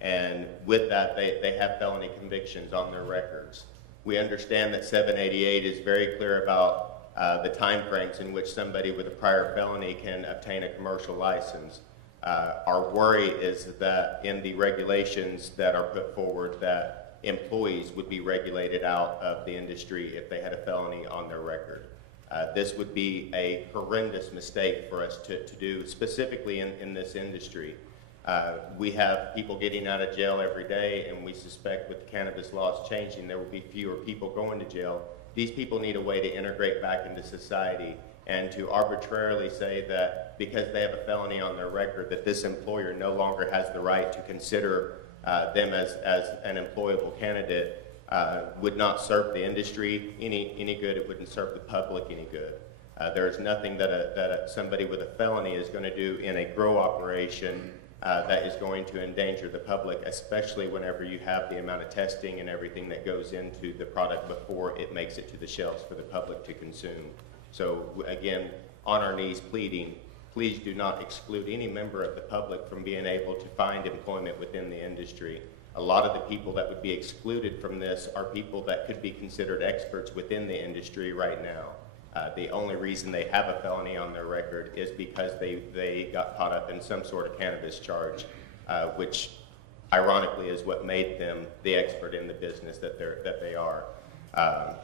And with that, they have felony convictions on their records. We understand that 788 is very clear about the time frames in which somebody with a prior felony can obtain a commercial license. Our worry is that in the regulations that are put forward, that employees would be regulated out of the industry if they had a felony on their record. This would be a horrendous mistake for us to do, specifically in this industry. We have people getting out of jail every day, and we suspect with the cannabis laws changing, there will be fewer people going to jail. These people need a way to integrate back into society, and to arbitrarily say that because they have a felony on their record that this employer no longer has the right to consider them as an employable candidate would not serve the industry any good. It wouldn't serve the public any good. There is nothing that somebody with a felony is going to do in a grow operation that is going to endanger the public, especially whenever you have the amount of testing and everything that goes into the product before it makes it to the shelves for the public to consume. So again, on our knees pleading, please do not exclude any member of the public from being able to find employment within the industry. A lot of the people that would be excluded from this are people that could be considered experts within the industry right now. The only reason they have a felony on their record is because they got caught up in some sort of cannabis charge, which ironically is what made them the expert in the business that they are.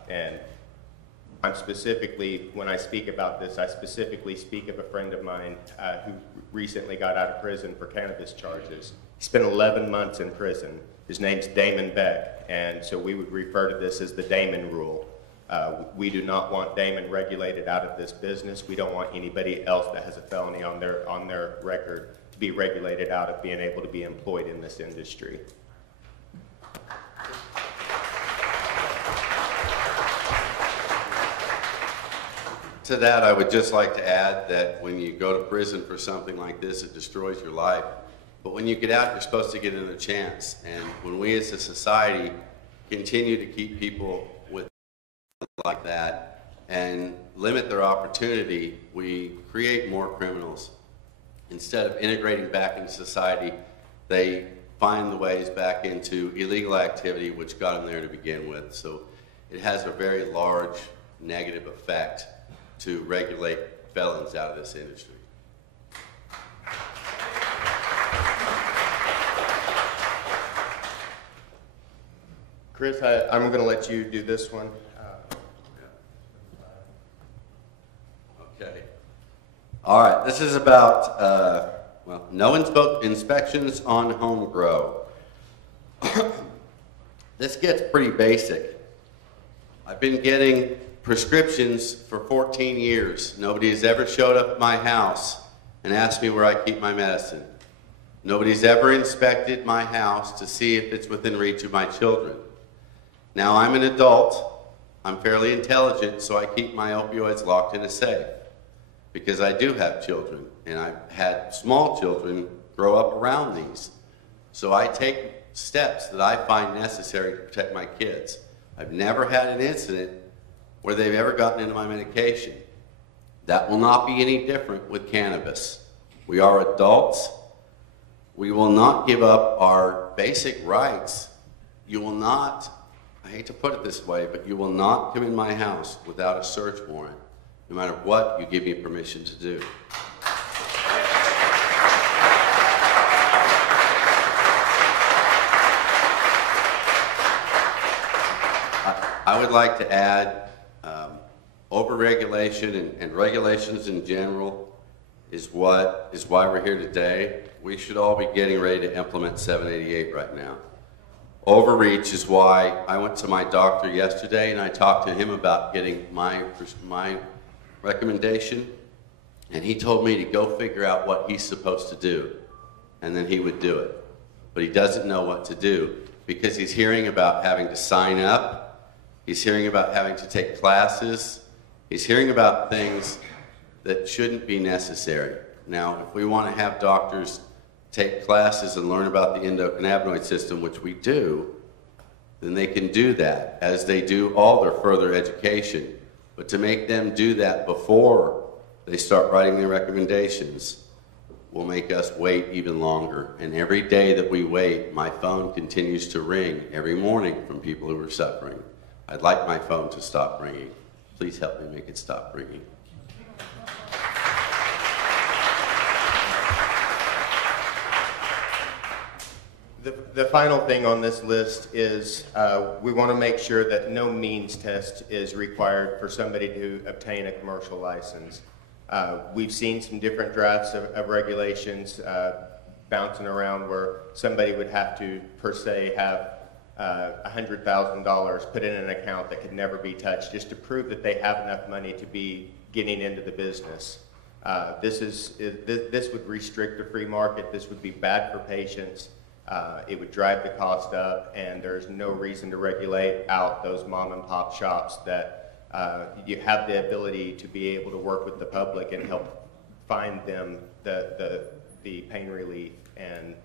And I'm specifically, when I speak about this, I specifically speak of a friend of mine who recently got out of prison for cannabis charges. He spent 11 months in prison. His name's Damon Beck, and so we would refer to this as the Damon Rule. We do not want Damon regulated out of this business. We don't want anybody else that has a felony on their record to be regulated out of being able to be employed in this industry. To that, I would just like to add that when you go to prison for something like this, it destroys your life. But when you get out, you're supposed to get another chance. And when we as a society continue to keep people with like that and limit their opportunity, we create more criminals. Instead of integrating back into society, they find the ways back into illegal activity which got them there to begin with. So it has a very large negative effect to regulate felons out of this industry. Chris, I'm going to let you do this one. Okay. All right, this is about, no inspections on home grow. This gets pretty basic. I've been getting prescriptions for 14 years. Nobody has ever showed up at my house and asked me where I keep my medicine. Nobody's ever inspected my house to see if it's within reach of my children. Now I'm an adult, I'm fairly intelligent, so I keep my opioids locked in a safe because I do have children, and I've had small children grow up around these. So I take steps that I find necessary to protect my kids. I've never had an incident where they've ever gotten into my medication. That will not be any different with cannabis. We are adults. We will not give up our basic rights. You will not, I hate to put it this way, but you will not come in my house without a search warrant, no matter what you give me permission to do. I would like to add overregulation and regulations in general is why we're here today. We should all be getting ready to implement 788 right now. Overreach is why I went to my doctor yesterday and I talked to him about getting my recommendation, and he told me to go figure out what he's supposed to do, and then he would do it. But he doesn't know what to do because he's hearing about having to sign up, he's hearing about having to take classes, he's hearing about things that shouldn't be necessary. Now, if we want to have doctors take classes and learn about the endocannabinoid system, which we do, then they can do that as they do all their further education. But to make them do that before they start writing their recommendations, will make us wait even longer. And every day that we wait, my phone continues to ring every morning from people who are suffering. I'd like my phone to stop ringing. Please help me make it stop ringing. The final thing on this list is we want to make sure that no means test is required for somebody to obtain a commercial license. We've seen some different drafts of regulations bouncing around where somebody would have to, per se, have $100,000 put in an account that could never be touched just to prove that they have enough money to be getting into the business. This would restrict the free market. This would be bad for patients. It would drive the cost up, and there's no reason to regulate out those mom and pop shops that you have the ability to be able to work with the public and help find them the pain relief and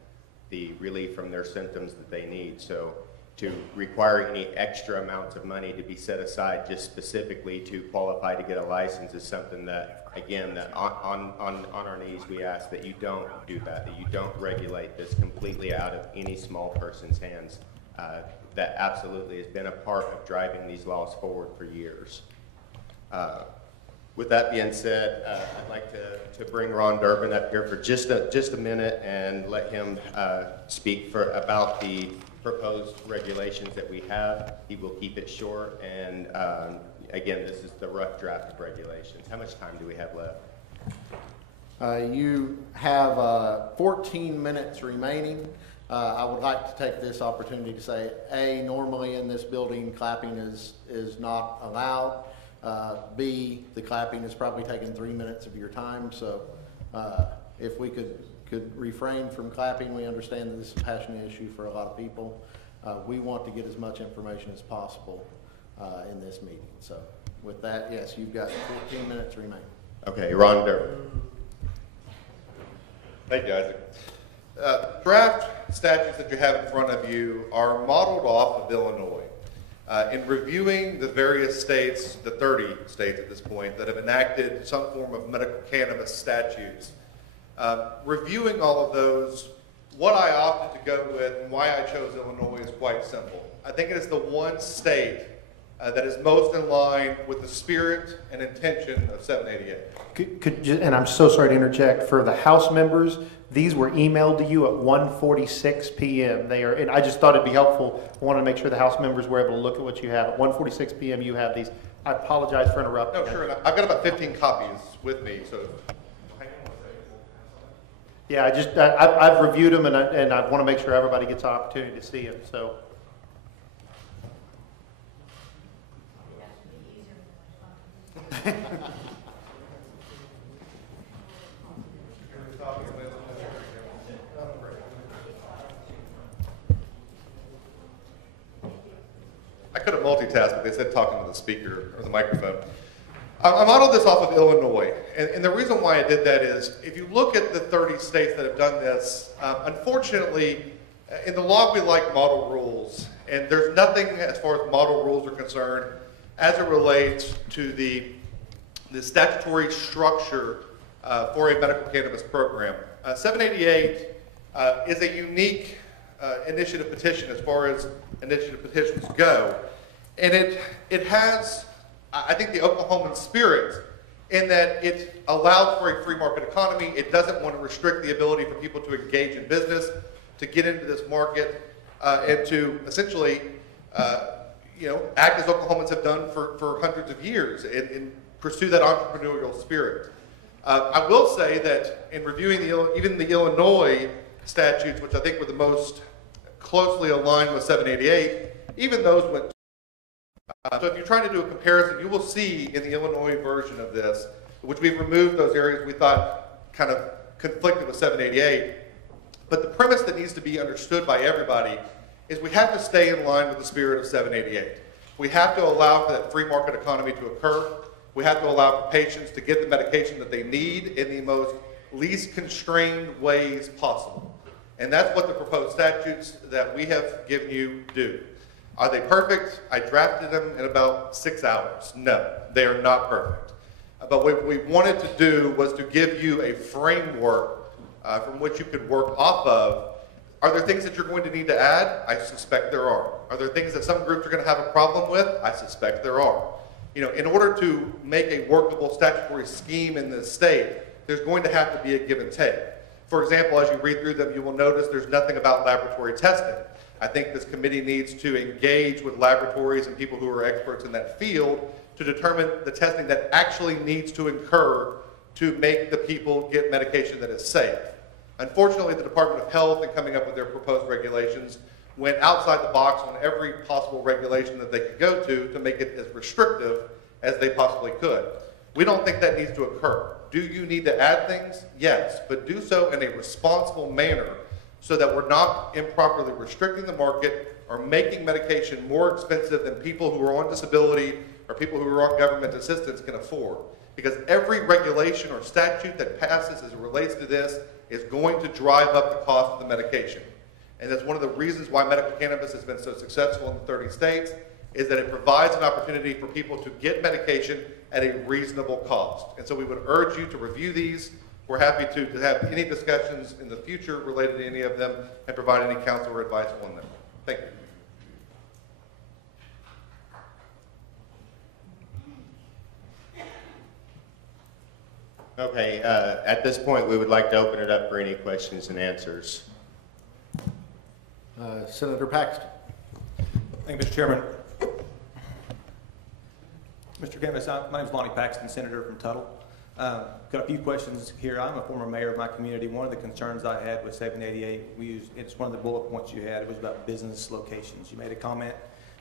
the relief from their symptoms that they need. So to require any extra amounts of money to be set aside just specifically to qualify to get a license is something that, again, that on our knees we ask that you don't do that you don't regulate this completely out of any small person's hands. That absolutely has been a part of driving these laws forward for years. With that being said, I'd like to bring Ron Durbin up here for just a minute and let him speak about the proposed regulations that we have. He will keep it short, and again, this is the rough draft of regulations. How much time do we have left? You have 14 minutes remaining. I would like to take this opportunity to say, A, normally in this building, clapping is not allowed. B, the clapping is probably taking 3 minutes of your time, so if we could refrain from clapping. We understand that this is a passionate issue for a lot of people. We want to get as much information as possible in this meeting. So with that, yes, you've got 14 minutes remaining. Okay, Ron Durbin. Thank you, Isaac. Draft statutes that you have in front of you are modeled off of Illinois. In reviewing the various states, the 30 states at this point, that have enacted some form of medical cannabis statutes, reviewing all of those, what I opted to go with and why I chose Illinois is quite simple. I think it is the one state that is most in line with the spirit and intention of 788. And I'm so sorry to interject, for the House members, these were emailed to you at 1:46 p.m. They are, and I just thought it'd be helpful. I wanted to make sure the House members were able to look at what you have. At 1:46 p.m. you have these. I apologize for interrupting. No, sure. I've got about 15 copies with me, so. Yeah, I've reviewed them, and I want to make sure everybody gets an opportunity to see them. So. I could have multitasked, but they said talking to the speaker or the microphone. I modeled this off of Illinois, and the reason why I did that is, if you look at the 30 states that have done this, unfortunately, in the law we like model rules, and there's nothing as far as model rules are concerned as it relates to the statutory structure for a medical cannabis program. 788 is a unique initiative petition as far as initiative petitions go, and it has, I think, the Oklahoman spirit in that it allows for a free market economy. It doesn't want to restrict the ability for people to engage in business, to get into this market, and to essentially act as Oklahomans have done for hundreds of years and pursue that entrepreneurial spirit. I will say that in reviewing even the Illinois statutes, which I think were the most closely aligned with 788, even those went. So if you're trying to do a comparison, you will see in the Illinois version of this, which we've removed those areas we thought kind of conflicted with 788. But the premise that needs to be understood by everybody is we have to stay in line with the spirit of 788. We have to allow for that free market economy to occur. We have to allow for patients to get the medication that they need in the most least constrained ways possible. And that's what the proposed statutes that we have given you do. Are they perfect? I drafted them in about 6 hours. No, they are not perfect. But what we wanted to do was to give you a framework from which you could work off of. Are there things that you're going to need to add? I suspect there are. Are there things that some groups are going to have a problem with? I suspect there are. You know, in order to make a workable statutory scheme in this state, there's going to have to be a give and take. For example, as you read through them, you will notice there's nothing about laboratory testing. I think this committee needs to engage with laboratories and people who are experts in that field to determine the testing that actually needs to occur to make the people get medication that is safe. Unfortunately, the Department of Health, in coming up with their proposed regulations, went outside the box on every possible regulation that they could go to make it as restrictive as they possibly could. We don't think that needs to occur. Do you need to add things? Yes, but do so in a responsible manner so that we're not improperly restricting the market or making medication more expensive than people who are on disability or people who are on government assistance can afford. Because every regulation or statute that passes as it relates to this is going to drive up the cost of the medication. And that's one of the reasons why medical cannabis has been so successful in the 30 states, is that it provides an opportunity for people to get medication at a reasonable cost. And so we would urge you to review these. We're happy to have any discussions in the future related to any of them and provide any counsel or advice on them. Thank you. Okay, at this point, we would like to open it up for any questions and answers. Senator Paxton. Thank you, Mr. Chairman. Mr. Canvas, my name is Lonnie Paxton, Senator from Tuttle. Got a few questions here. I'm a former mayor of my community. One of the concerns I had with 788, it's one of the bullet points you had, it was about business locations. You made a comment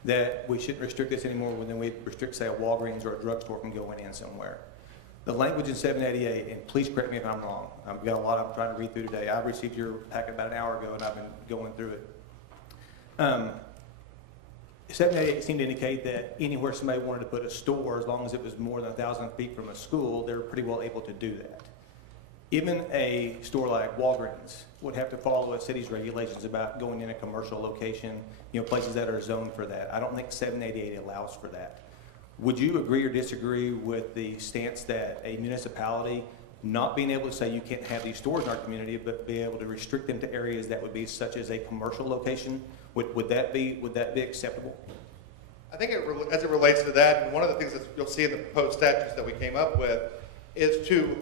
that we shouldn't restrict this anymore than we restrict, say, a Walgreens or a drugstore from going in somewhere. The language in 788, and please correct me if I'm wrong, I've got a lot I'm trying to read through today. I received your packet about an hour ago, and I've been going through it. 788 seemed to indicate that anywhere somebody wanted to put a store, as long as it was more than 1,000 feet from a school, they were pretty well able to do that. Even a store like Walgreens would have to follow a city's regulations about going in a commercial location, places that are zoned for that. I don't think 788 allows for that. Would you agree or disagree with the stance that a municipality not being able to say you can't have these stores in our community, but be able to restrict them to areas that would be such as a commercial location? Would that be acceptable? I think as it relates to that, and one of the things that you'll see in the proposed statutes that we came up with is to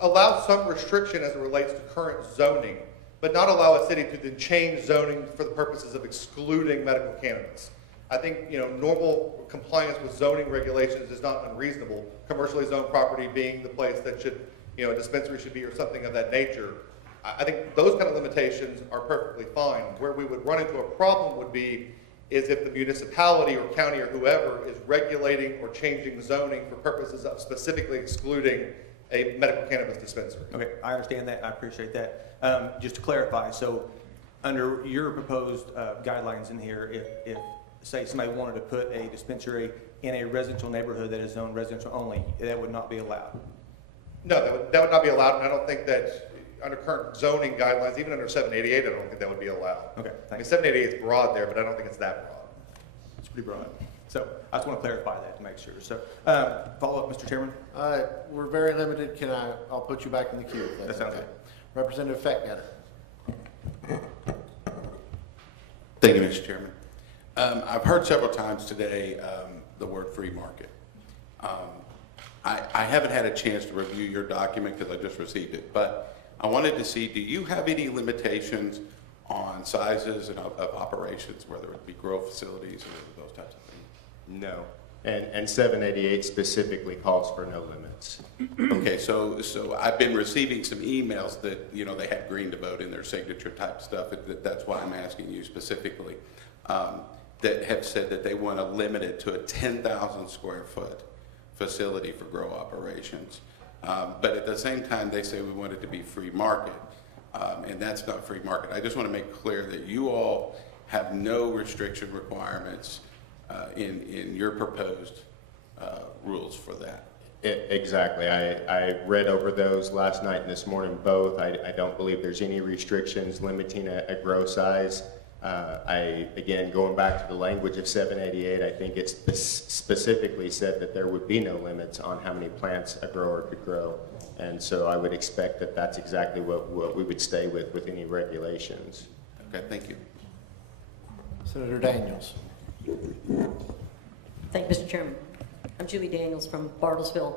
allow some restriction as it relates to current zoning, but not allow a city to then change zoning for the purposes of excluding medical cannabis. I think normal compliance with zoning regulations is not unreasonable. Commercially zoned property being the place that should, a dispensary should be or something of that nature. I think those kind of limitations are perfectly fine. Where we would run into a problem would be is if the municipality or county or whoever is regulating or changing zoning for purposes of specifically excluding a medical cannabis dispensary. Okay, I understand that. I appreciate that. Just to clarify, so under your proposed guidelines in here, if say somebody wanted to put a dispensary in a residential neighborhood that is zoned residential only, that would not be allowed? No, that would not be allowed, and I don't think that under current zoning guidelines, even under 788, I don't think that would be allowed. Okay, thanks. I mean, 788 is broad there, but I don't think it's that broad. It's pretty broad. So I just want to clarify that to make sure. So follow up, Mr. Chairman. We're very limited. I'll put you back in the queue. If That sounds okay. good. Representative Fettgetter. Thank you, Mr. Chairman. I've heard several times today the word free market. I haven't had a chance to review your document because I just received it, but I wanted to see, do you have any limitations on sizes and of operations, whether it be grow facilities or those types of things? No. And 788 specifically calls for no limits. Okay, so I've been receiving some emails that, they had green to vote in their signature type stuff. That's why I'm asking you specifically. That have said that they want to limit it to a 10,000 square foot facility for grow operations. But at the same time, they say we want it to be free market, and that's not free market. I just want to make clear that you all have no restriction requirements in your proposed rules for that. Exactly. I read over those last night and this morning both. I don't believe there's any restrictions limiting a grow size. Again, going back to the language of 788, I think it specifically said that there would be no limits on how many plants a grower could grow. And so I would expect that that's exactly what we would stay with any regulations. Okay, thank you. Senator Daniels. Thank you, Mr. Chairman. I'm Julie Daniels from Bartlesville.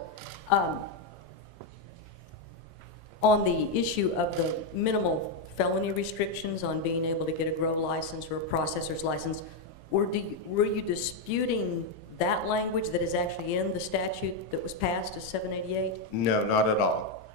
On the issue of the minimal felony restrictions on being able to get a grow license or a processor's license, were you disputing that language that is actually in the statute that was passed as 788? No, not at all.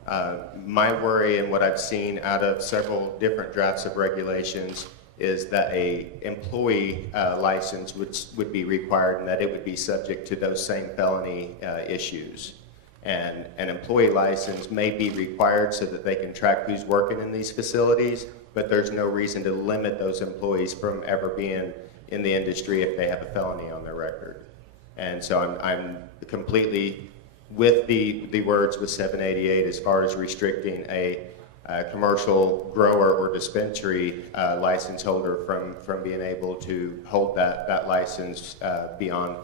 My worry and what I've seen out of several different drafts of regulations is that a employee license would be required and that it would be subject to those same felony issues. And an employee license may be required so that they can track who's working in these facilities, but there's no reason to limit those employees from ever being in the industry if they have a felony on their record. And so I'm completely with the words with 788 as far as restricting a commercial grower or dispensary license holder from being able to hold that license beyond,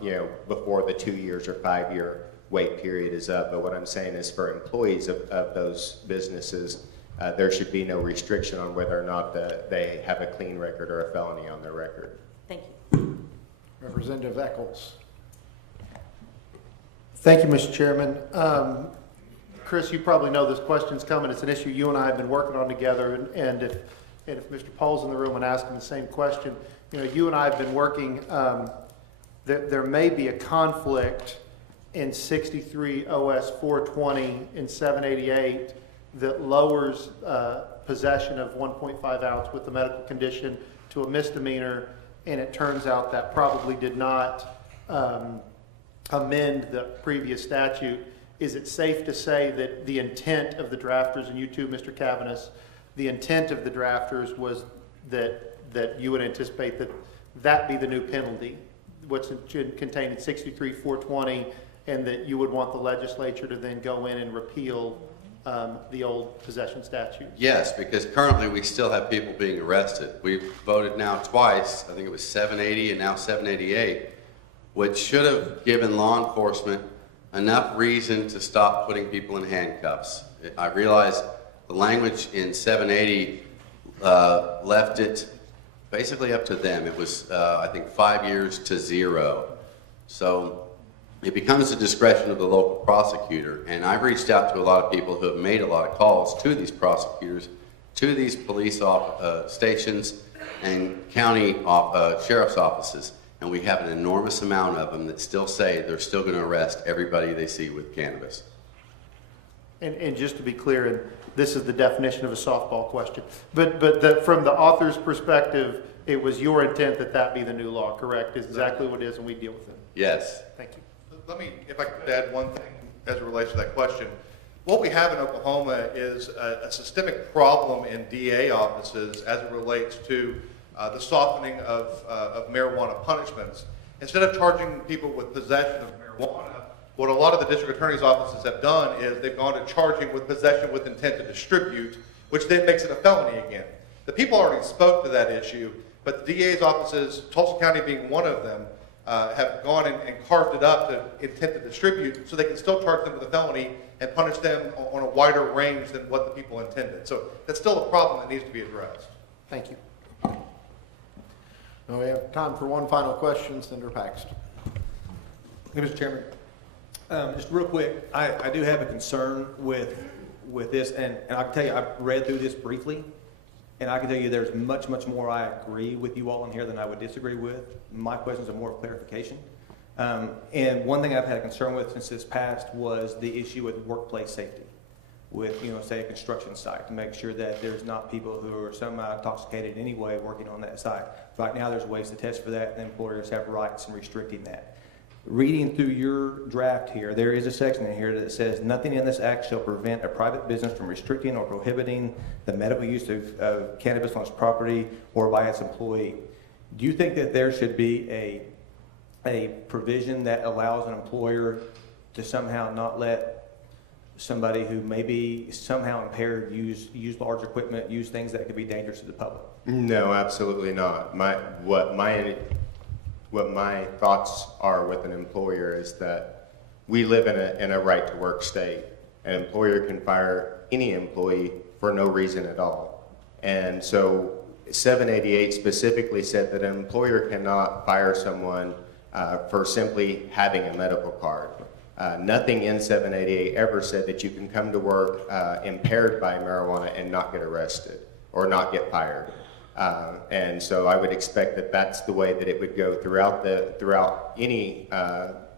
before the 2 years or 5 year wait period is up. But what I'm saying is for employees of those businesses, there should be no restriction on whether or not they have a clean record or a felony on their record. Thank you. Representative Eccles. Thank you, Mr. Chairman. Chris, you probably know this question's coming. It's an issue you and I have been working on together, and if Mr. Paul's in the room and asking the same question, you and I have been working. There may be a conflict in 63 OS 420 and 788 that lowers possession of 1.5 ounce with the medical condition to a misdemeanor, and it turns out that probably did not amend the previous statute. Is it safe to say that the intent of the drafters, and you too, Mr. Cavanis, the intent of the drafters was that you would anticipate that be the new penalty, what's contained in 63 420, and that you would want the legislature to then go in and repeal the old possession statute? Yes, because currently we still have people being arrested. We've voted now twice, I think it was 780 and now 788, which should have given law enforcement enough reason to stop putting people in handcuffs. I realize the language in 780 left it basically up to them. It was, I think, 5 years to 0. So it becomes the discretion of the local prosecutor. And I've reached out to a lot of people who have made a lot of calls to these prosecutors, to these police stations and county sheriff's offices. And we have an enormous amount of them that still say they're still going to arrest everybody they see with cannabis. And just to be clear, and this is the definition of a softball question, but from the author's perspective, it was your intent that be the new law, correct? Is exactly what it is, and we deal with it. Yes. Thank you. Let me, if I could add one thing as it relates to that question. What we have in Oklahoma is a systemic problem in DA offices as it relates to the softening of marijuana punishments. Instead of charging people with possession of marijuana, what a lot of the district attorney's offices have done is they've gone to charging with possession with intent to distribute, which then makes it a felony again. The people already spoke to that issue, but the DA's offices, Tulsa County being one of them, have gone and carved it up to intent to distribute, so they can still charge them with a felony and punish them on a wider range than what the people intended. So that's still a problem that needs to be addressed. Thank you. Now we have time for one final question. Senator Paxton. Hey, Mr. Chairman. Just real quick, I do have a concern with this, and I can tell you, I've read through this briefly, and I can tell you there's much, much more I agree with you all in here than I would disagree with. My questions are more of clarification. And one thing I've had a concern with since this passed was the issue with workplace safety, with, say a construction site, to make sure that there's not people who are somehow intoxicated anyway working on that site. Right now there's ways to test for that, and employers have rights in restricting that. Reading through your draft here, there is a section in here that says, nothing in this act shall prevent a private business from restricting or prohibiting the medical use of cannabis on its property or by its employee. Do you think that there should be a provision that allows an employer to somehow not let somebody who may be somehow impaired use large equipment, use things that could be dangerous to the public? No, absolutely not. What my thoughts are with an employer is that we live in a right to work state. An employer can fire any employee for no reason at all. And so 788 specifically said that an employer cannot fire someone for simply having a medical card. Nothing in 788 ever said that you can come to work impaired by marijuana and not get arrested or not get fired. And so I would expect that that's the way that it would go throughout any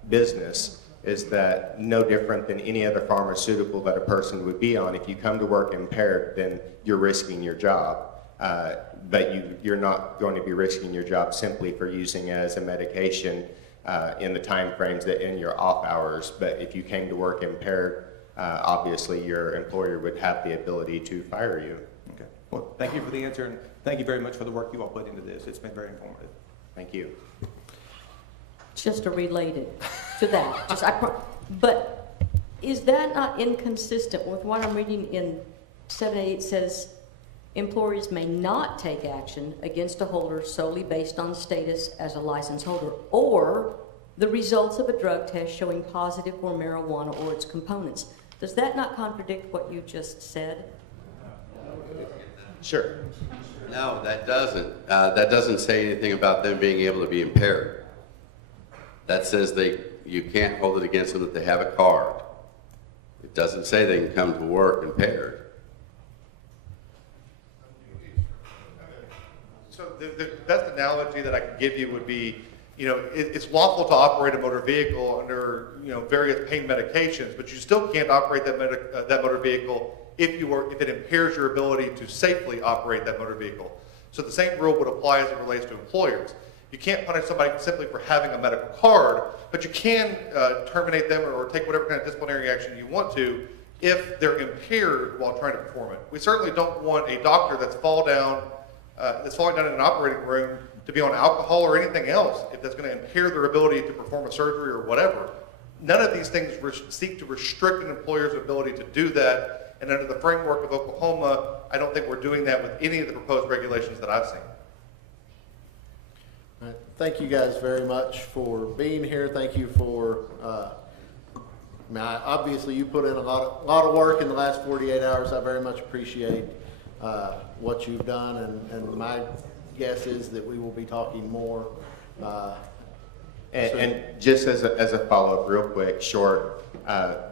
business, is that no different than any other pharmaceutical that a person would be on. If you come to work impaired, then you're risking your job. But you're not going to be risking your job simply for using it as a medication in the time frames that in your off hours. But if you came to work impaired, obviously your employer would have the ability to fire you. Okay. Well, thank you for the answer, and thank you very much for the work you all put into this. It's been very informative. Thank you. Just related to that. But is that not inconsistent with what I'm reading in 788 says employers may not take action against a holder solely based on status as a license holder or the results of a drug test showing positive for marijuana or its components? Does that not contradict what you just said? Sure. No, that doesn't. That doesn't say anything about them being able to be impaired. That says you can't hold it against them that they have a card. It doesn't say they can come to work impaired. So the best analogy that I can give you would be, it's lawful to operate a motor vehicle under, various pain medications, but you still can't operate that motor vehicle if it impairs your ability to safely operate that motor vehicle. So the same rule would apply as it relates to employers. You can't punish somebody simply for having a medical card, but you can terminate them or take whatever kind of disciplinary action you want to if they're impaired while trying to perform it. We certainly don't want a doctor that's falling down in an operating room to be on alcohol or anything else if that's going to impair their ability to perform a surgery or whatever. None of these things seek to restrict an employer's ability to do that, and under the framework of Oklahoma, I don't think we're doing that with any of the proposed regulations that I've seen. All right. Thank you guys very much for being here. Thank you for, obviously you put in a lot of work in the last 48 hours. I very much appreciate what you've done, and my guess is that we will be talking more. And just as a follow-up real quick, short,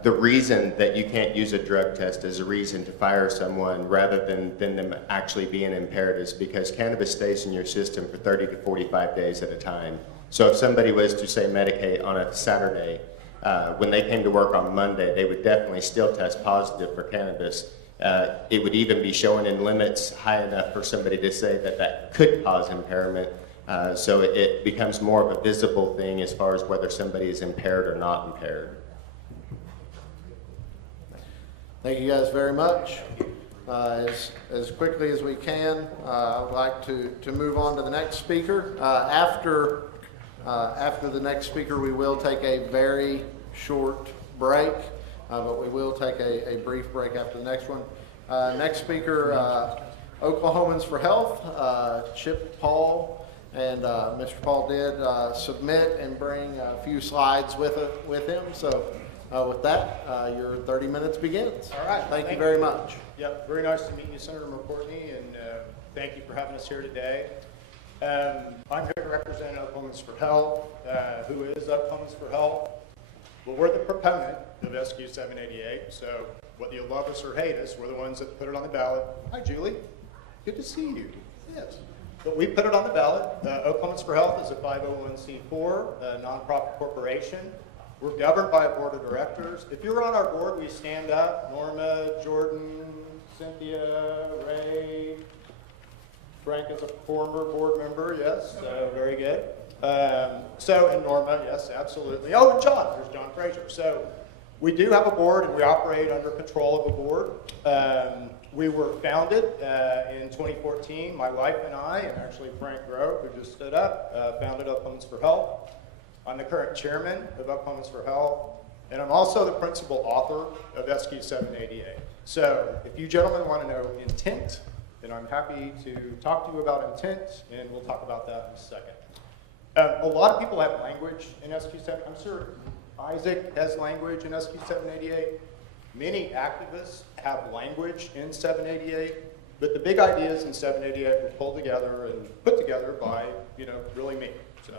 the reason that you can't use a drug test as a reason to fire someone rather than them actually being impaired is because cannabis stays in your system for 30 to 45 days at a time. So if somebody was to, say, medicate on a Saturday, when they came to work on Monday, they would definitely still test positive for cannabis. It would even be showing in limits high enough for somebody to say that could cause impairment. So it becomes more of a visible thing as far as whether somebody is impaired or not impaired. Thank you guys very much. As quickly as we can, I would like to move on to the next speaker. After the next speaker, we will take a very short break, but we will take a brief break after the next one. Next speaker, Oklahomans for Health, Chip Paul, and Mr. Paul did submit and bring a few slides with him. So with that, your 30 minutes begins. All right. Thank you very much. Yep. Very nice to meet you, Senator McCourtney, and thank you for having us here today. I'm here to represent Oklahomans for Health. Who is Oklahomans for Health? Well, we're the proponent of SQ 788, so whether you love us or hate us, we're the ones that put it on the ballot. Hi, Julie. Good to see you. Yes. But we put it on the ballot. Oklahomans for Health is a 501c4, a nonprofit corporation. We're governed by a board of directors. If you're on our board, we stand up. Norma, Jordan, Cynthia, Ray, Frank is a former board member, yes, very good. And Norma, yes, absolutely. Oh, and John, there's John Fraser. So we do have a board, and we operate under control of a board. We were founded in 2014, my wife and I, and actually Frank Grove, who just stood up, founded Oklahomans for Health. I'm the current chairman of Oklahomans for Health, and I'm also the principal author of SQ 788. So if you gentlemen want to know intent, then I'm happy to talk to you about intent, and we'll talk about that in a second. A lot of people have language in SQ 7. I'm sure Isaac has language in SQ 788. Many activists have language in 788, but the big ideas in 788 were pulled together and put together by, really me. So,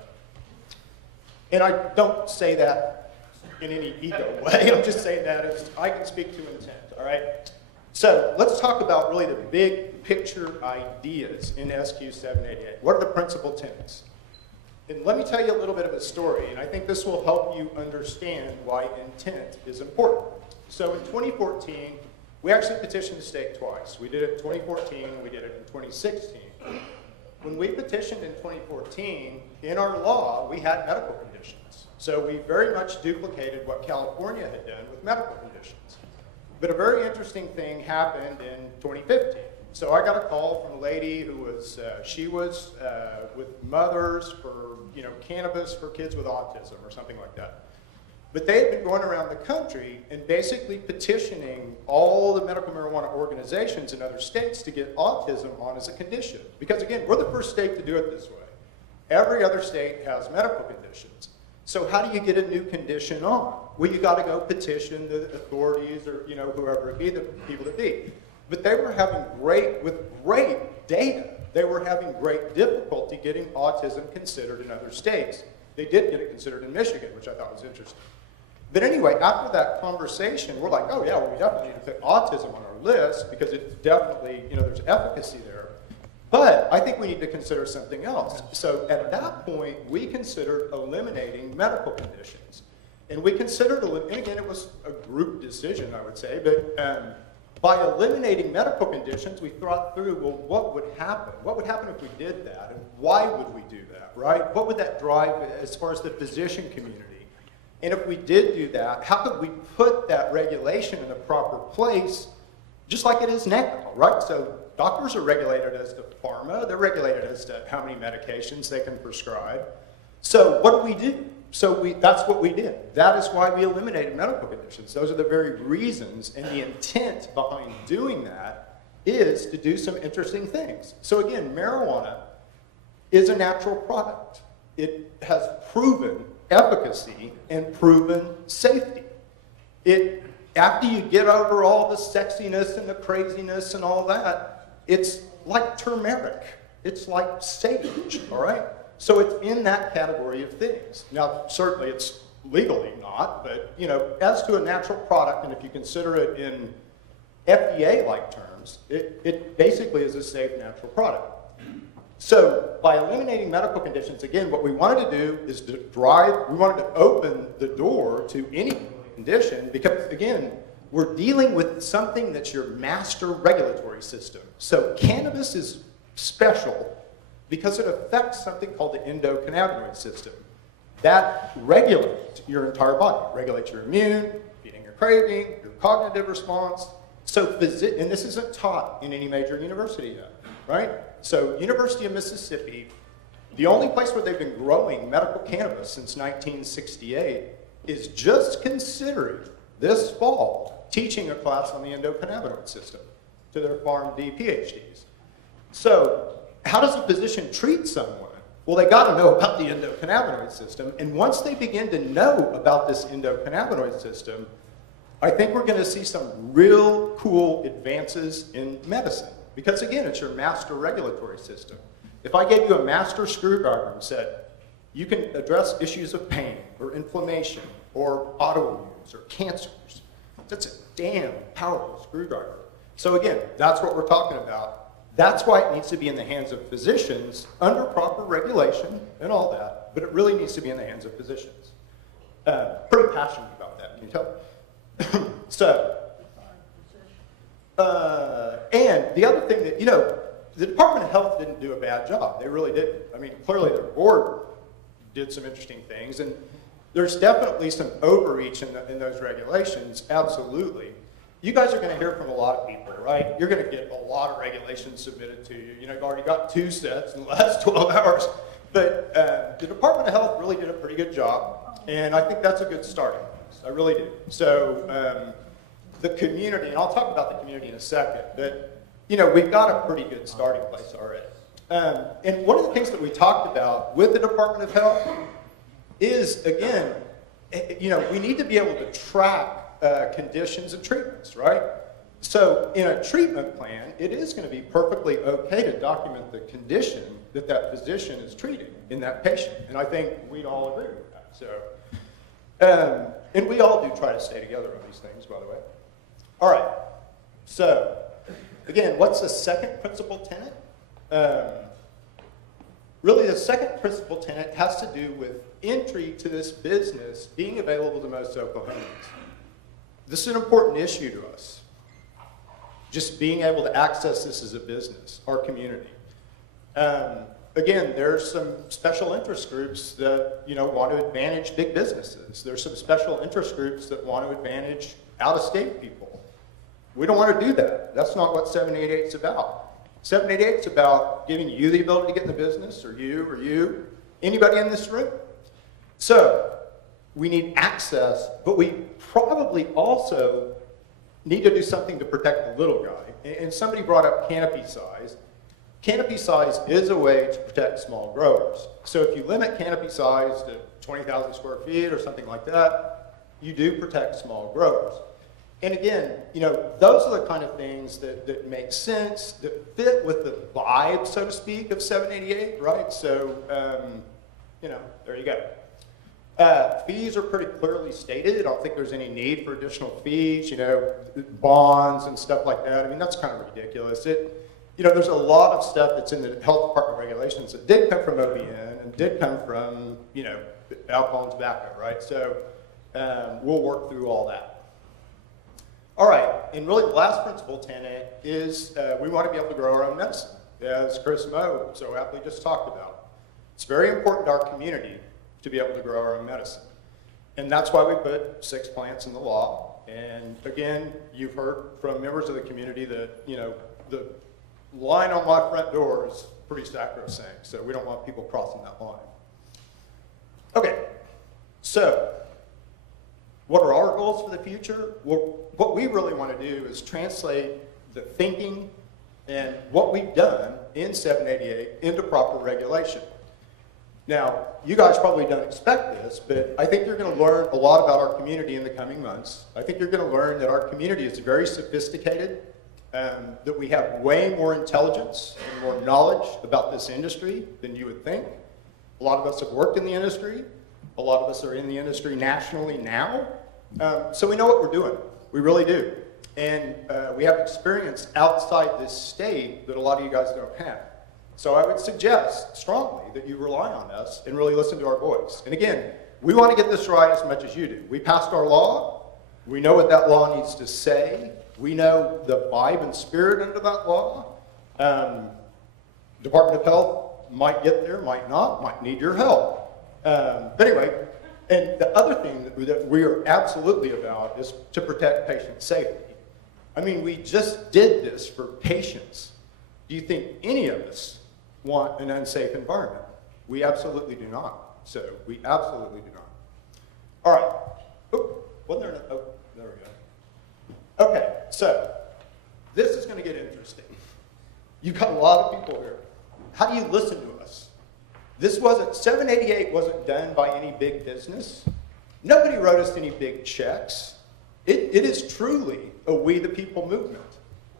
and I don't say that in any ego way. I'm just saying that as I can speak to intent, all right? So let's talk about really the big picture ideas in SQ 788. What are the principal tenets? And let me tell you a little bit of a story, and I think this will help you understand why intent is important. So in 2014, we actually petitioned the state twice. We did it in 2014, and we did it in 2016. When we petitioned in 2014, in our law, we had medical conditions. So we very much duplicated what California had done with medical conditions. But a very interesting thing happened in 2015. So I got a call from a lady who was, she was with mothers for, cannabis for kids with autism or something like that. But they had been going around the country and basically petitioning all the medical marijuana organizations in other states to get autism on as a condition. Because again, we're the first state to do it this way. Every other state has medical conditions. So how do you get a new condition on? Well, you got to go petition the authorities or, whoever it be, the people that be. But they were having great data. They were having great difficulty getting autism considered in other states. They did get it considered in Michigan, which I thought was interesting. But anyway, after that conversation, we're like, oh yeah, well, we definitely need to put autism on our list because it's definitely, there's efficacy there. But I think we need to consider something else. So at that point, we considered eliminating medical conditions. And we considered, and again, it was a group decision, I would say, but by eliminating medical conditions, we thought through, well, what would happen? What would happen if we did that? And why would we do that, right? What would that drive as far as the physician community? And if we did do that, how could we put that regulation in the proper place, just like it is now, right? So doctors are regulated as to pharma. They're regulated as to how many medications they can prescribe. So what do we do? So that's what we did. That is why we eliminated medical conditions. Those are the very reasons, and the intent behind doing that is to do some interesting things. So again, marijuana is a natural product. It has proven efficacy and proven safety. After you get over all the sexiness and the craziness and all that, it's like turmeric. It's like sage, all right? So it's in that category of things. Now, certainly it's legally not, but, as to a natural product, and if you consider it in FDA-like terms, it basically is a safe natural product. So by eliminating medical conditions, again, what we wanted to do is we wanted to open the door to any condition because, again, we're dealing with something that's your master regulatory system. So cannabis is special because it affects something called the endocannabinoid system. That regulates your entire body, regulates your immune, feeding your craving, your cognitive response. So, and this isn't taught in any major university yet, right? So University of Mississippi, the only place where they've been growing medical cannabis since 1968 is just considering this fall teaching a class on the endocannabinoid system to their PharmD PhDs. So how does a physician treat someone? Well, they got to know about the endocannabinoid system, and once they begin to know about this endocannabinoid system, I think we're going to see some real cool advances in medicine. Because again, it's your master regulatory system. If I gave you a master screwdriver and said, you can address issues of pain or inflammation or autoimmunes or cancers, that's a damn powerful screwdriver. So again, that's what we're talking about. That's why it needs to be in the hands of physicians under proper regulation and all that, but it really needs to be in the hands of physicians. Pretty passionate about that, can you tell? So, and the other thing that, the Department of Health didn't do a bad job. They really didn't. I mean, clearly their board did some interesting things, and there's definitely some overreach in those regulations, absolutely. You guys are going to hear from a lot of people, right? You're going to get a lot of regulations submitted to you. You've already got 2 sets in the last 12 hours. But the Department of Health really did a pretty good job, and I think that's a good starting point. things. I really do. So the community, and I'll talk about the community in a second, but you know, we've got a pretty good starting place already. And one of the things that we talked about with the Department of Health is, again, you know, we need to be able to track conditions and treatments, right? So in a treatment plan, it is going to be perfectly okay to document the condition that that physician is treating in that patient. And I think we'd all agree with that. So, and we all do try to stay together on these things, by the way. All right. So, again, what's the second principal tenet? Really, the second principal tenet has to do with entry to this business being available to most Oklahomans. This is an important issue to us. Just being able to access this as a business, our community. Again, there's some special interest groups that, you know, want to advantage big businesses. There's some special interest groups that want to advantage out-of-state people. We don't want to do that. That's not what 788 is about. 788 is about giving you the ability to get in the business, or you, anybody in this room. So, we need access, but we probably also need to do something to protect the little guy. And somebody brought up canopy size. Canopy size is a way to protect small growers. So if you limit canopy size to 20,000 square feet or something like that, you do protect small growers. And again, you know, those are the kind of things that make sense, that fit with the vibe, so to speak, of 788, right? So, you know, there you go. Fees are pretty clearly stated. I don't think there's any need for additional fees, you know, bonds and stuff like that. I mean, that's kind of ridiculous. You know, there's a lot of stuff that's in the health department regulations that did come from OBN and did come from, you know, alcohol and tobacco, right? So we'll work through all that. All right, and really the last principal tenet is we want to be able to grow our own medicine, as Chris Moe so aptly just talked about. It's very important to our community to be able to grow our own medicine. And that's why we put 6 plants in the law. And again, you've heard from members of the community that, you know, the line on my front door is pretty sacrosanct, so we don't want people crossing that line. Okay, so what are our goals for the future? Well, what we really want to do is translate the thinking and what we've done in 788 into proper regulation. Now, you guys probably don't expect this, but I think you're going to learn a lot about our community in the coming months. I think you're going to learn that our community is very sophisticated, that we have way more intelligence and more knowledge about this industry than you would think. A lot of us have worked in the industry. A lot of us are in the industry nationally now. So we know what we're doing. We really do. And we have experience outside this state that a lot of you guys don't have. So I would suggest strongly that you rely on us and really listen to our voice. And again, we want to get this right as much as you do. We passed our law. We know what that law needs to say. We know the vibe and spirit under that law. Department of Health might get there, might not, might need your help. But anyway, and the other thing that we are absolutely about is to protect patient safety. I mean, we just did this for patients. Do you think any of us want an unsafe environment? We absolutely do not. So we absolutely do not. All right. Oh, wasn't there? Oh, there we go. Okay, so this is going to get interesting. You've got a lot of people here. How do you listen to us? 788 wasn't done by any big business. Nobody wrote us any big checks. It is truly a we the people movement.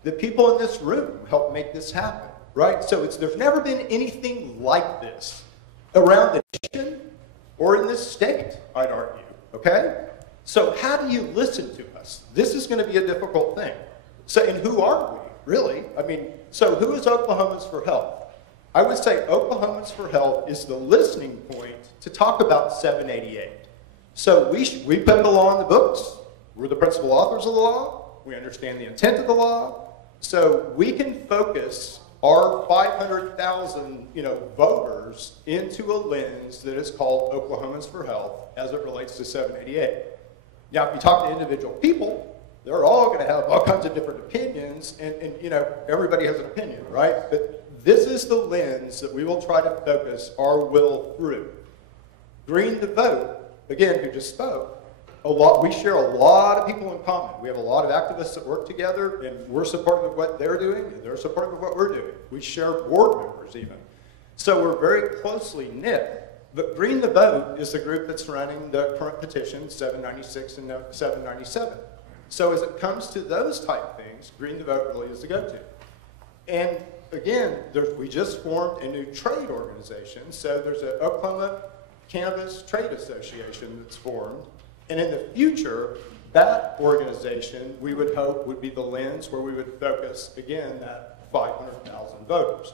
The people in this room helped make this happen, right? So there's never been anything like this around the nation or in this state, I'd argue, okay? So how do you listen to us? This is going to be a difficult thing. So, and who are we, really? I mean, so who is Oklahomans for Health? I would say Oklahomans for Health is the listening point to talk about 788. So we put the law in the books. We're the principal authors of the law. We understand the intent of the law. So we can focus our 500,000, voters into a lens that is called Oklahomans for Health as it relates to 788. Now, if you talk to individual people, they're all going to have all kinds of different opinions, and everybody has an opinion, right? But this is the lens that we will try to focus our will through. Green to Vote, again, who just spoke, we share a lot of people in common. We have a lot of activists that work together, and we're supportive of what they're doing, and they're supportive of what we're doing. We share board members even. So we're very closely knit. But Green the Vote is the group that's running the current petition, 796 and 797. So as it comes to those type things, Green the Vote really is the go-to. And again, we just formed a new trade organization. So there's an Oklahoma Cannabis Trade Association that's formed. And in the future, that organization, we would hope, would be the lens where we would focus, again, that 500,000 voters.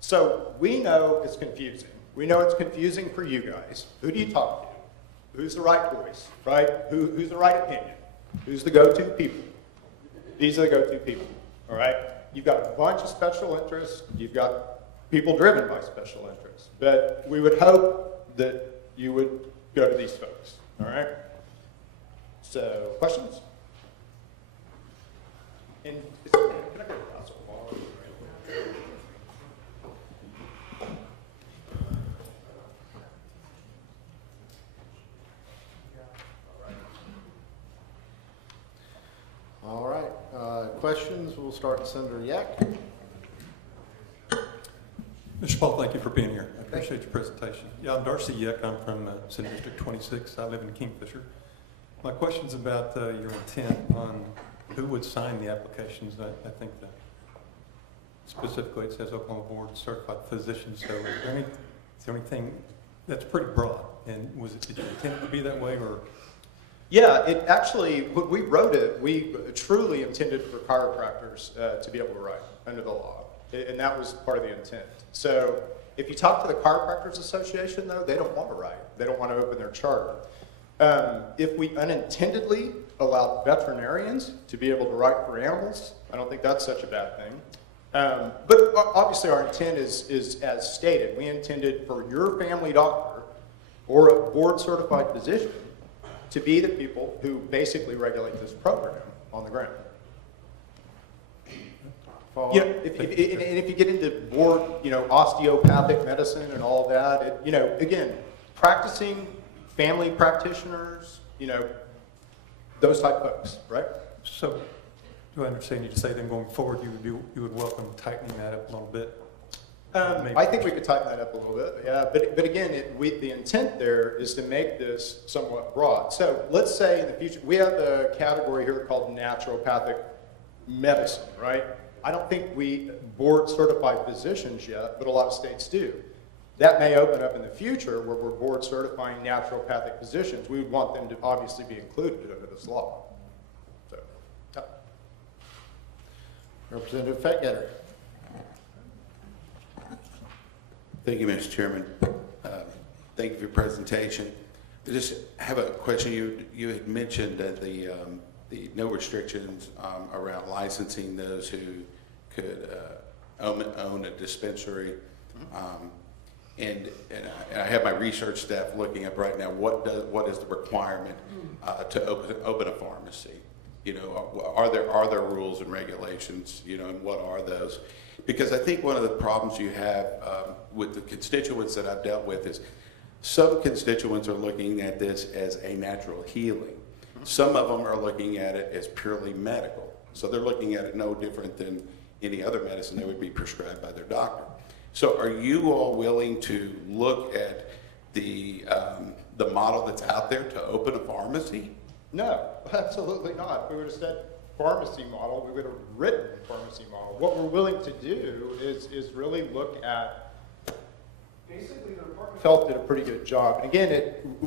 So we know it's confusing. We know it's confusing for you guys. Who do you talk to? Who's the right voice, right? Who's the right opinion? Who's the go-to people? These are the go-to people, all right? You've got a bunch of special interests. You've got people driven by special interests. But we would hope that you would go to these folks, all right? So, questions? And can I get a glass of water? All right, questions? We'll start with Senator Yak. Mr. Paul, thank you for being here. I appreciate your presentation. Yeah, I'm Darcy Yeck. I'm from Senate District 26. I live in Kingfisher. My question's about your intent on who would sign the applications. I think that specifically it says Oklahoma Board Certified Physicians. So is there anything that's pretty broad? And did you intend it to be that way, or? Yeah, it actually, when we wrote it, we truly intended for chiropractors to be able to write under the law. And that was part of the intent. So if you talk to the Chiropractors Association, though, they don't want to write. They don't want to open their charter. If we unintendedly allowed veterinarians to be able to write for animals, I don't think that's such a bad thing. But obviously our intent is as stated. We intended for your family doctor or a board-certified physician to be the people who basically regulate this program on the ground. Yeah, if you get into board, osteopathic medicine and all that, again, practicing family practitioners, those type folks, right? So, do I understand you to say then going forward you would welcome tightening that up a little bit? I think we could tighten that up a little bit, yeah. But again, the intent there is to make this somewhat broad. So let's say in the future, we have a category here called naturopathic medicine, right? I don't think we board certified physicians yet, but a lot of states do. That may open up in the future where we're board certifying naturopathic physicians. We would want them to obviously be included under this law. So, yeah. Representative Fettgetter. Thank you, Mr. Chairman. Thank you for your presentation. I just have a question. You had mentioned that the no restrictions around licensing those who could own a dispensary. And I have my research staff looking up right now what is the requirement to open a pharmacy. Are there rules and regulations, and what are those? Because I think one of the problems you have with the constituents that I've dealt with is some constituents are looking at this as a natural healing. Some of them are looking at it as purely medical. So they're looking at it no different than any other medicine that would be prescribed by their doctor. So are you all willing to look at the model that's out there to open a pharmacy? No, absolutely not. If we would have said pharmacy model, we would have written pharmacy model. What we're willing to do is really look at, basically the Department of Health did a pretty good job. And again,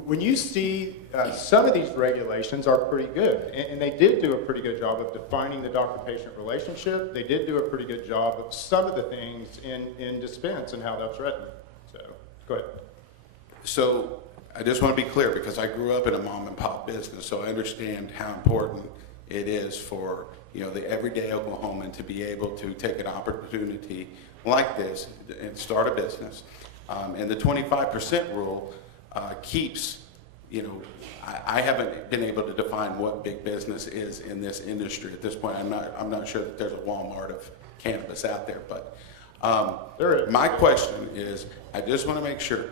when you see some of these regulations are pretty good, and they did do a pretty good job of defining the doctor-patient relationship. They did do a pretty good job of some of the things in dispense and how that's written. So, go ahead. So I just want to be clear, because I grew up in a mom and pop business, so I understand how important it is for the everyday Oklahoman to be able to take an opportunity like this and start a business. And the 25% rule keeps, I haven't been able to define what big business is in this industry at this point. I'm not sure that there's a Walmart of cannabis out there, but there is. My question is, I just want to make sure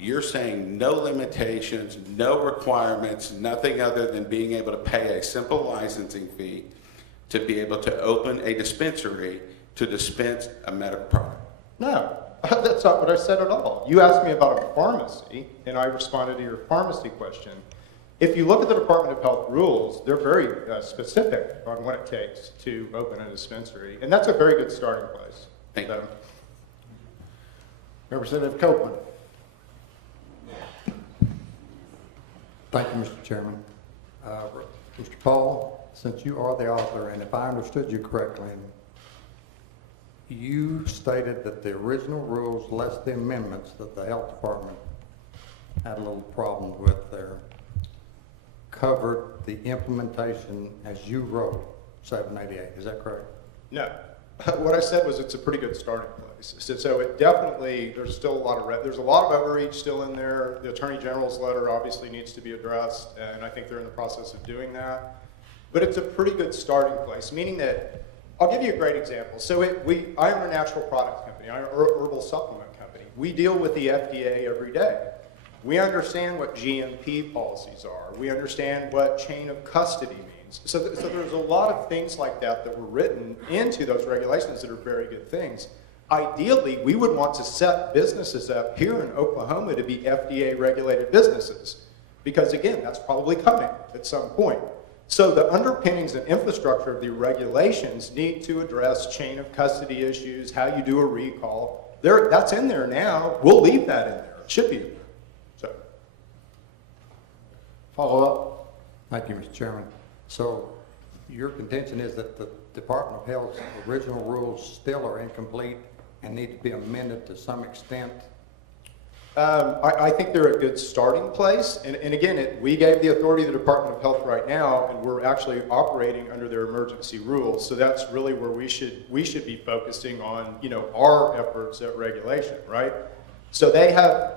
you're saying no limitations, no requirements, nothing other than being able to pay a simple licensing fee to be able to open a dispensary to dispense a medical product? No, that's not what I said at all. You asked me about a pharmacy, and I responded to your pharmacy question. If you look at the Department of Health rules, they're very specific on what it takes to open a dispensary, and that's a very good starting place. Thank you. Representative Copeland. Thank you, Mr. Chairman. Mr. Paul, since you are the author, and if I understood you correctly, you stated that the original rules, less the amendments that the health department had a little problem with there, covered the implementation as you wrote 788. Is that correct? No. What I said was it's a pretty good starting place. So it definitely, there's still a lot of, there's a lot of overreach still in there. The Attorney General's letter obviously needs to be addressed, and I think they're in the process of doing that. But it's a pretty good starting place, meaning that, I'll give you a great example. So I own a natural product company, I'm an herbal supplement company. We deal with the FDA every day. We understand what GMP policies are. We understand what chain of custody means. So there's a lot of things like that that were written into those regulations that are very good things. Ideally, we would want to set businesses up here in Oklahoma to be FDA-regulated businesses, because again, that's probably coming at some point. So the underpinnings and infrastructure of the regulations need to address chain of custody issues, how you do a recall. That's in there now. We'll leave that in there. It should be in there. So. Follow up. Thank you, Mr. Chairman. So your contention is that the Department of Health's original rules still are incomplete and need to be amended to some extent? I think they're a good starting place. And again, we gave the authority to the Department of Health right now, and we're actually operating under their emergency rules. So that's really where we should be focusing on, our efforts at regulation, right? So they have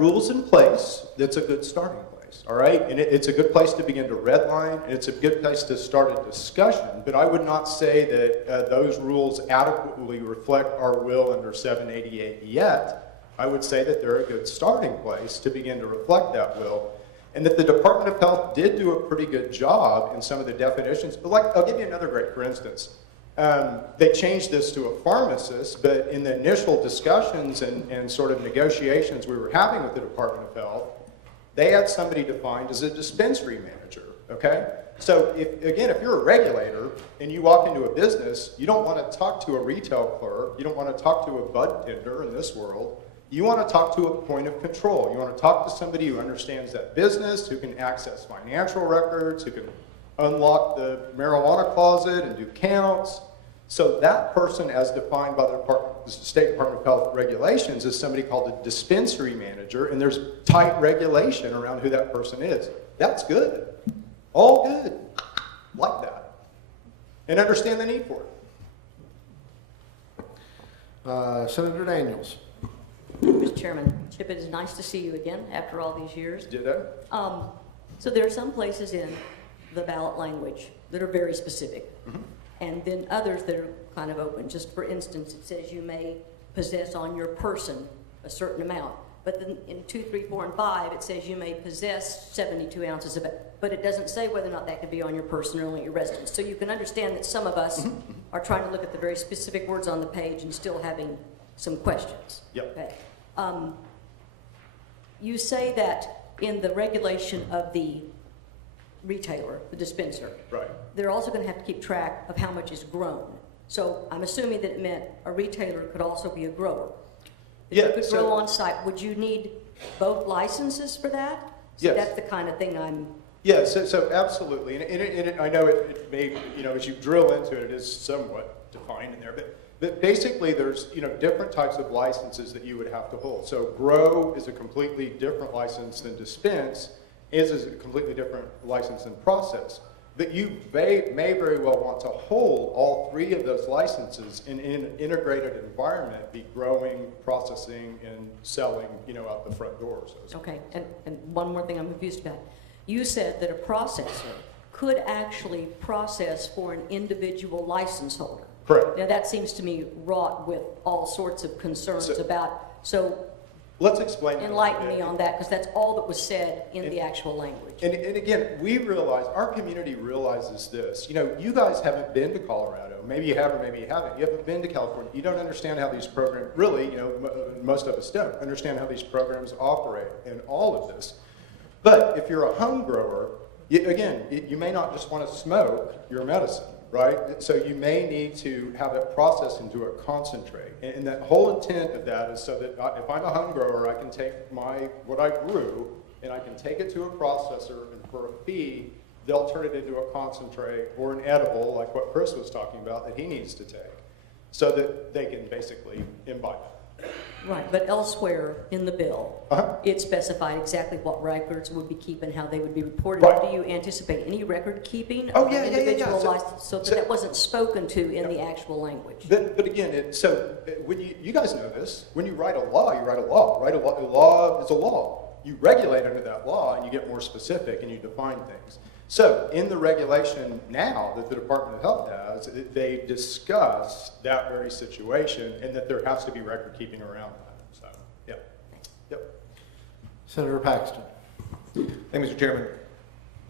rules in place. That's a good starting place. All right, and it's a good place to begin to redline, and it's a good place to start a discussion, but I would not say that those rules adequately reflect our will under 788 yet. I would say that they're a good starting place to begin to reflect that will, and that the Department of Health did do a pretty good job in some of the definitions. But I'll give you another great, for instance. They changed this to a pharmacist, but in the initial discussions and sort of negotiations we were having with the Department of Health, they had somebody defined as a dispensary manager, okay? So if you're a regulator and you walk into a business, you don't want to talk to a retail clerk, you don't want to talk to a bud tender in this world, you want to talk to a point of control. You want to talk to somebody who understands that business, who can access financial records, who can unlock the marijuana closet and do counts. So that person, as defined by the State Department of Health regulations, is somebody called a dispensary manager, and there's tight regulation around who that person is. That's good. All good. Like that. And understand the need for it. Senator Daniels. Mr. Chairman, Chip, it is nice to see you again after all these years. Ditto. So there are some places in the ballot language that are very specific. Mm-hmm. And then others that are kind of open. Just for instance, it says you may possess on your person a certain amount. But then in 2, 3, 4, and 5, it says you may possess 72 ounces of it. But it doesn't say whether or not that could be on your person or only your residence. So you can understand that some of us are trying to look at the very specific words on the page and still having some questions. Yep. Okay. You say that in the regulation of the retailer, the dispenser, right, they're also going to have to keep track of how much is grown. So I'm assuming that it meant a retailer could also be a grower. If you could grow on site, would you need both licenses for that? So yes. That's the kind of thing I'm... Yeah, so absolutely. And I know it may, as you drill into it, it is somewhat defined in there. But basically, there's, different types of licenses that you would have to hold. So grow is a completely different license than dispense, is a completely different license and process. But you may very well want to hold all 3 of those licenses in an integrated environment, be growing, processing, and selling, out the front door. So okay, and one more thing I'm confused about. You said that a processor could actually process for an individual license holder. Correct. Now, that seems to me wrought with all sorts of concerns so Let's explain that. enlighten me on that, because that's all that was said in the actual language. And again, we realize, our community realizes this. You know, you guys haven't been to Colorado. Maybe you have or maybe you haven't. You haven't been to California. You don't understand how these programs, really, you know, most of us don't understand how these programs operate and all of this. But if you're a home grower, you may not just want to smoke your medicine, right? So you may need to have it processed into a concentrate. And that whole intent of that is so that if I'm a home grower, I can take what I grew and I can take it to a processor, and for a fee, they'll turn it into a concentrate or an edible, like what Chris was talking about, that he needs to take, so that they can basically imbibe it. Right, but elsewhere in the bill, it specified exactly what records would be kept and how they would be reported. Right. Do you anticipate any record keeping Oh, of yeah, an yeah, yeah, individual yeah. license? So that wasn't spoken to in the actual language. But again, when you guys know this, when you write a law, you write a law, right? A law is a law. You regulate under that law, and you get more specific, and you define things. So in the regulation now that the Department of Health has, they discuss that very situation, and that there has to be record keeping around that. So, yeah. Yep. Senator Paxton. Thank you, Mr. Chairman.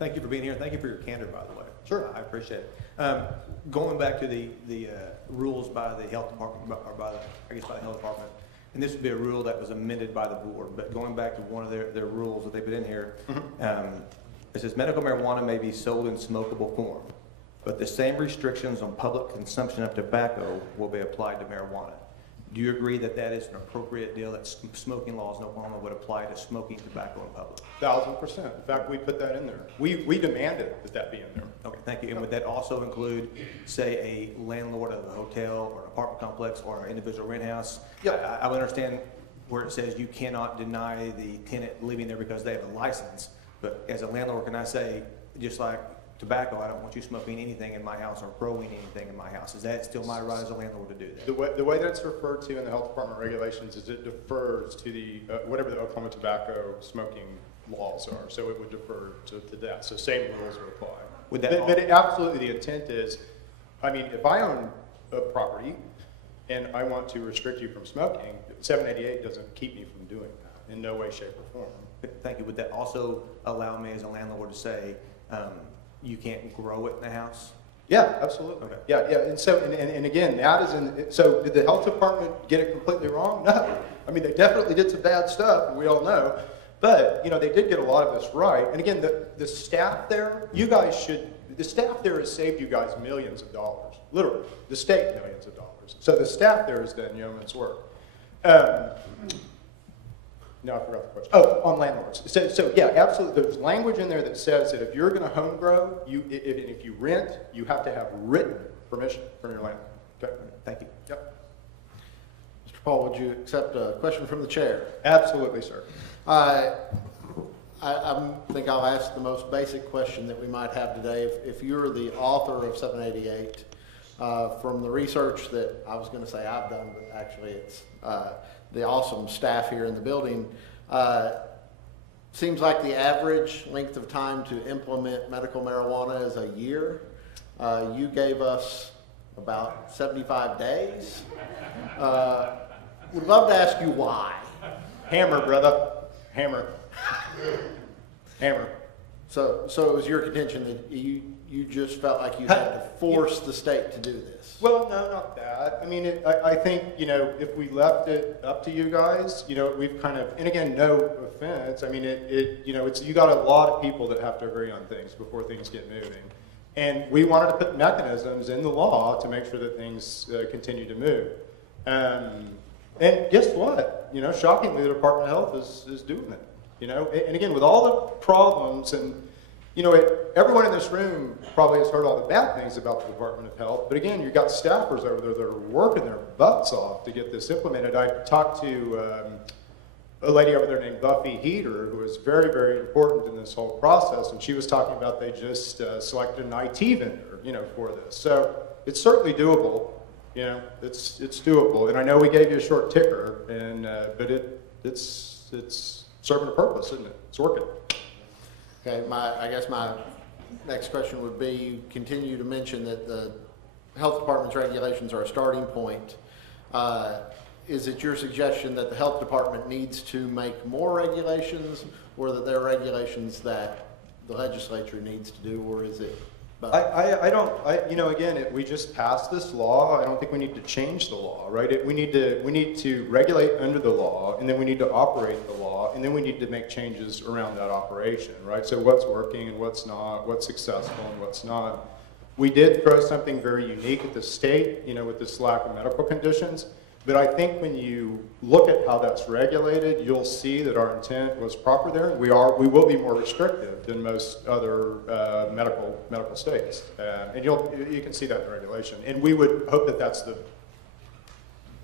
Thank you for being here. Thank you for your candor, by the way. Sure. I appreciate it. Going back to the rules by the health department, or by the health department, and this would be a rule that was amended by the board, but going back to one of their rules that they put in here, it says medical marijuana may be sold in smokable form, but the same restrictions on public consumption of tobacco will be applied to marijuana. Do you agree that that is an appropriate deal, that smoking laws in Oklahoma would apply to smoking tobacco in public? 1,000%. In fact, we put that in there. We demanded that be in there. Okay, thank you. And would that also include, say, a landlord of a hotel or an apartment complex or an individual rent house? Yep. I would understand where it says you cannot deny the tenant living there because they have a license, but as a landlord, can I say, just like tobacco, I don't want you smoking anything in my house or growing anything in my house? Is that still my right as a landlord to do that? The way that's referred to in the health department regulations is it defers to the whatever the Oklahoma tobacco smoking laws are. So it would defer to that. So same rules would apply. But absolutely, the intent is, I mean, if I own a property and I want to restrict you from smoking, 788 doesn't keep me from doing that in no way, shape, or form. Thank you. Would that also allow me as a landlord to say, you can't grow it in the house? Yeah, absolutely. Okay. Yeah. And so, and again, that is in, so did the health department get it completely wrong? No. I mean, they definitely did some bad stuff, and we all know. But, you know, they did get a lot of this right. And again, the staff there, the staff there has saved you guys millions of dollars. Literally. The state millions of dollars. So the staff there has done yeoman's work. No, I forgot the question. Oh, on landlords. So yeah, absolutely. There's language in there that says that if you're going to home grow, if you rent, you have to have written permission from your landlord. Okay. Thank you. Yep. Mr. Paul, would you accept a question from the chair? Absolutely, sir. I think I'll ask the most basic question that we might have today. If you're the author of 788, from the research that I was going to say I've done, but actually it's the awesome staff here in the building, seems like the average length of time to implement medical marijuana is a year. You gave us about 75 days. Would love to ask you why. Hammer, brother. Hammer. Hammer. So it was your contention that you just felt like you had to force the state to do this? Well, no, not that. I mean, I think, you know, if we left it up to you guys, you know, we've kind of, and again, no offense, I mean, you know, you got a lot of people that have to agree on things before things get moving. And we wanted to put mechanisms in the law to make sure that things continue to move. And guess what? You know, shockingly, the Department of Health is doing it. You know, and again, with all the problems and, you know, everyone in this room probably has heard all the bad things about the Department of Health, but again, you've got staffers over there that are working their butts off to get this implemented. I talked to a lady over there named Buffy Heater, who is very, very important in this whole process, and she was talking about they just selected an IT vendor, you know, for this. So it's certainly doable. You know, it's doable, and I know we gave you a short ticker, and but it's serving a purpose, isn't it? It's working. Okay, I guess my next question would be, you continue to mention that the health department's regulations are a starting point. Is it your suggestion that the health department needs to make more regulations, or that there are regulations that the legislature needs to do, or is it both? Again, we just passed this law. I don't think we need to change the law, right? We need to regulate under the law, and then we need to operate the law, and then we need to make changes around that operation, right? So what's working and what's not, what's successful and what's not. We did throw something very unique at the state, with this lack of medical conditions. But I think when you look at how that's regulated, you'll see that our intent was proper there. We will be more restrictive than most other medical states, and you can see that in the regulation. And we would hope that that's it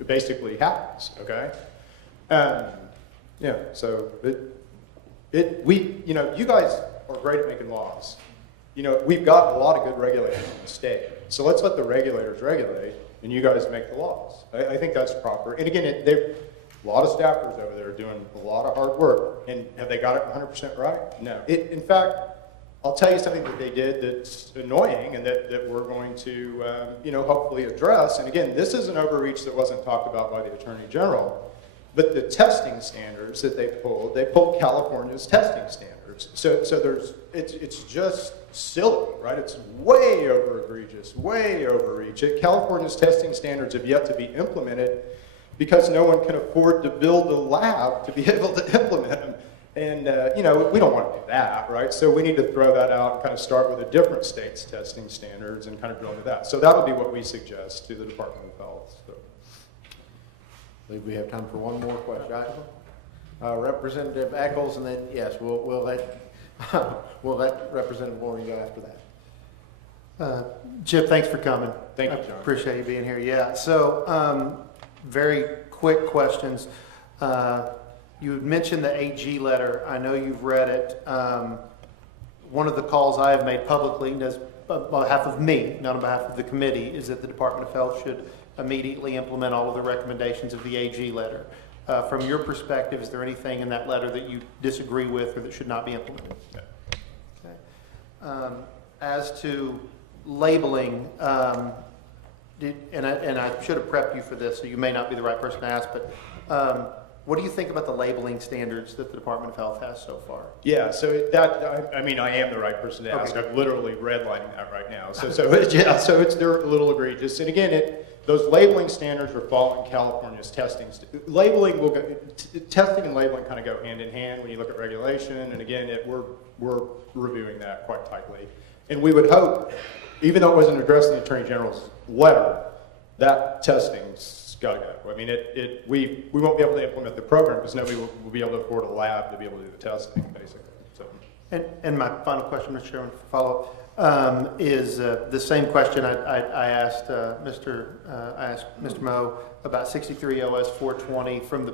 basically happens. Okay. So you guys are great at making laws. We've got a lot of good regulators in the state. So let's let the regulators regulate, and you guys make the laws. I think that's proper. And again, a lot of staffers over there doing a lot of hard work. And have they got it 100% right? No. In fact, I'll tell you something that they did that's annoying and that we're going to, hopefully address. And again, this is an overreach that wasn't talked about by the Attorney General. But the testing standards that they pulled California's testing standards. So it's just silly, right? It's way over egregious, way overreach. California's testing standards have yet to be implemented because no one can afford to build a lab to be able to implement them. And, we don't want to do that, right? So we need to throw that out and kind of start with a different state's testing standards and kind of go into that. So that'll be what we suggest to the Department of Health. So. I believe we have time for one more question. Representative Eccles, and then, yes, we'll let Representative Warren go after that. Chip, thanks for coming. Thank you, I John. appreciate you being here. Yeah, so very quick questions. You had mentioned the AG letter. I know you've read it. One of the calls I have made publicly, on behalf of me, not on behalf of the committee, is that the Department of Health should immediately implement all of the recommendations of the AG letter. From your perspective, is there anything in that letter that you disagree with or that should not be implemented? Okay. As to labeling, and I should have prepped you for this, so you may not be the right person to ask, but what do you think about the labeling standards that the Department of Health has so far? Yeah, so I am the right person to ask. Okay. I'm literally redlining that right now. So they're a little egregious. And again, those labeling standards are following California's testing. Testing and labeling kind of go hand in hand when you look at regulation. And again, we're reviewing that quite tightly. And we would hope, even though it wasn't addressed in the Attorney General's letter, that testing's got to go. I mean, we won't be able to implement the program because nobody will be able to afford a lab to be able to do the testing, basically. So. And my final question, Mr. Chairman, for follow-up. Is the same question I asked Mr. Moe about 63 OS 420 from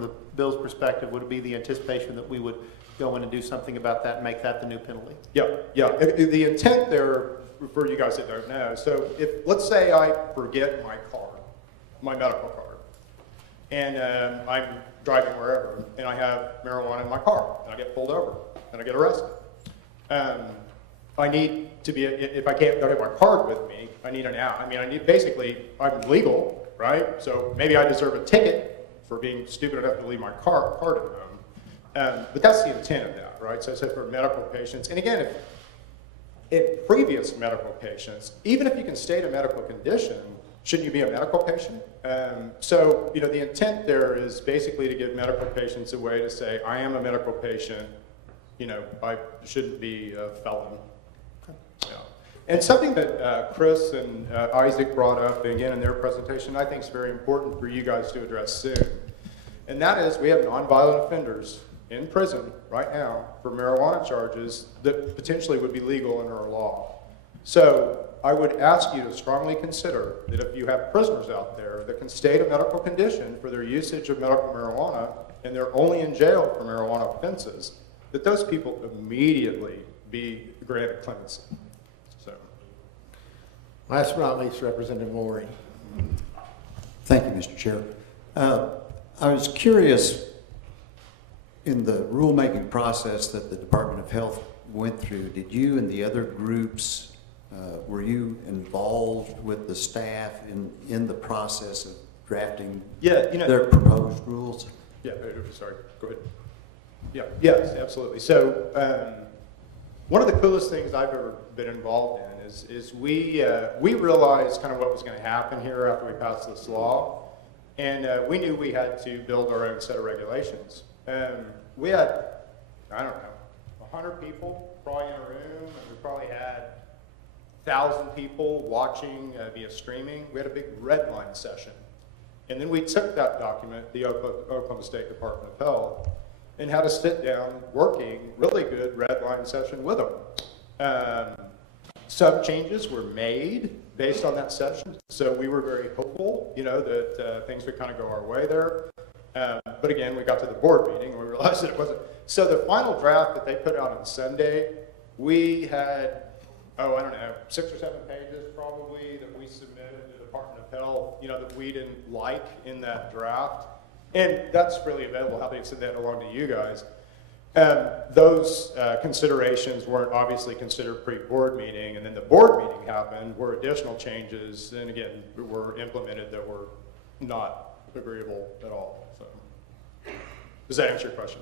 the bill's perspective. Would it be the anticipation that we would go in and do something about that and make that the new penalty? Yeah. The intent there, for you guys that don't know, so let's say I forget my card, my medical card, and I'm driving wherever, and I have marijuana in my car, and I get pulled over, and I get arrested. I need to be, if I don't have my card with me, I need an out. I mean, I'm legal, right? So maybe I deserve a ticket for being stupid enough to leave my card at home. But that's the intent of that, right? So for medical patients, and again, in previous medical patients, even if you can state a medical condition, shouldn't you be a medical patient? So the intent there is basically to give medical patients a way to say, I am a medical patient, I shouldn't be a felon. Yeah. And something that Chris and Isaac brought up again in their presentation, I think is very important for you guys to address soon. And that is, we have nonviolent offenders in prison right now for marijuana charges that potentially would be legal under our law. So I would ask you to strongly consider that if you have prisoners out there that can state a medical condition for their usage of medical marijuana and they're only in jail for marijuana offenses, that those people immediately be granted clemency. So, last but not least, Representative Maury. Thank you, Mr. Chair. I was curious, in the rulemaking process that the Department of Health went through, did you and the other groups were you involved with the staff in the process of drafting Yeah, you know. their proposed rules? Yeah, sorry, go ahead. Yeah, yes, absolutely. So, one of the coolest things I've ever been involved in is we realized kind of what was going to happen here after we passed this law, and we knew we had to build our own set of regulations. We had, I don't know, 100 people probably in a room, and we probably had 1,000 people watching via streaming. We had a big red line session. And then we took that document, the Oklahoma State Department of Health, and had a sit down, working, really good red line session with them. Some changes were made based on that session, so we were very hopeful, you know, that things would kind of go our way there. But again, we got to the board meeting and we realized that it wasn't. So the final draft that they put out on Sunday, we had, I don't know, 6 or 7 pages probably that we submitted to the Department of Health, you know, that we didn't like in that draft. And that's really available, how they send that along to you guys. Those considerations weren't obviously considered pre-board meeting, and then the board meeting happened where additional changes, and again, were implemented that were not agreeable at all. So, does that answer your question?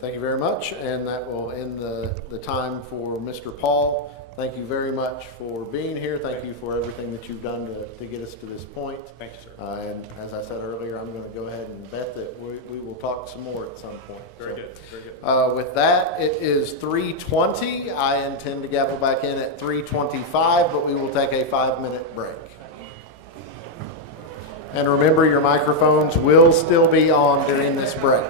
Thank you very much, and that will end the time for Mr. Paul. Thank you very much for being here. Thank you for everything that you've done to get us to this point. Thank you, sir. And as I said earlier, I'm going to go ahead and bet that we will talk some more at some point. Very good, very good. With that, it is 3:20. I intend to gavel back in at 3:25, but we will take a 5-minute break. And remember, your microphones will still be on during this break.